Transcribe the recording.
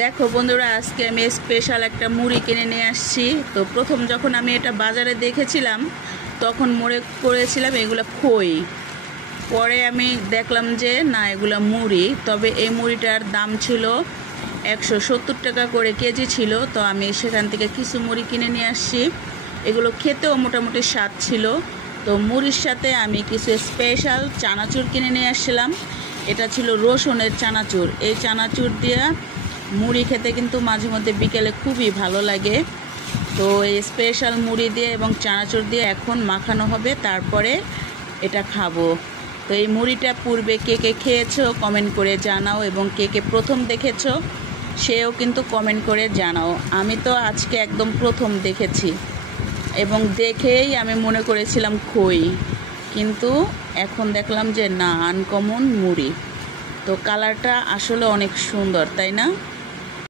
দেখো বন্ধুরা, আজকে আমি স্পেশাল একটা মুড়ি কিনে নিয়ে আসছি। তো প্রথম যখন আমি এটা বাজারে দেখেছিলাম তখন মনে করেছিলাম এগুলো খই। পরে আমি দেখলাম যে না, এগুলো মুড়ি। তবে এই মুড়িটার দাম ছিল 170 টাকা করে কেজি ছিল। তো আমি সেখান থেকে কিছু মুড়ি কিনে নিয়ে আসছি। এগুলো খেতেও মোটামুটি স্বাদ ছিল। তো মুড়ির সাথে আমি কিছু স্পেশাল চানাচুর কিনে নিয়ে আসছিলাম। এটা ছিল রসুনের চানাচুর। এই চানাচুর দিয়ে মুড়ি খেতে কিন্তু মাঝে মধ্যে বিকেলে খুবই ভালো লাগে। তো এই স্পেশাল মুড়ি দিয়ে এবং চানাচুর দিয়ে এখন মাখানো হবে, তারপরে এটা খাবো। তো এই মুড়িটা পূর্বে কে কে খেয়েছো কমেন্ট করে জানাও, এবং কে কে প্রথম দেখেছো সেও কিন্তু কমেন্ট করে জানাও। আমি তো আজকে একদম প্রথম দেখেছি এবং দেখেই আমি মনে করেছিলাম খই, কিন্তু এখন দেখলাম যে না, আনকমন মুড়ি। তো কালারটা আসলে অনেক সুন্দর, তাই না?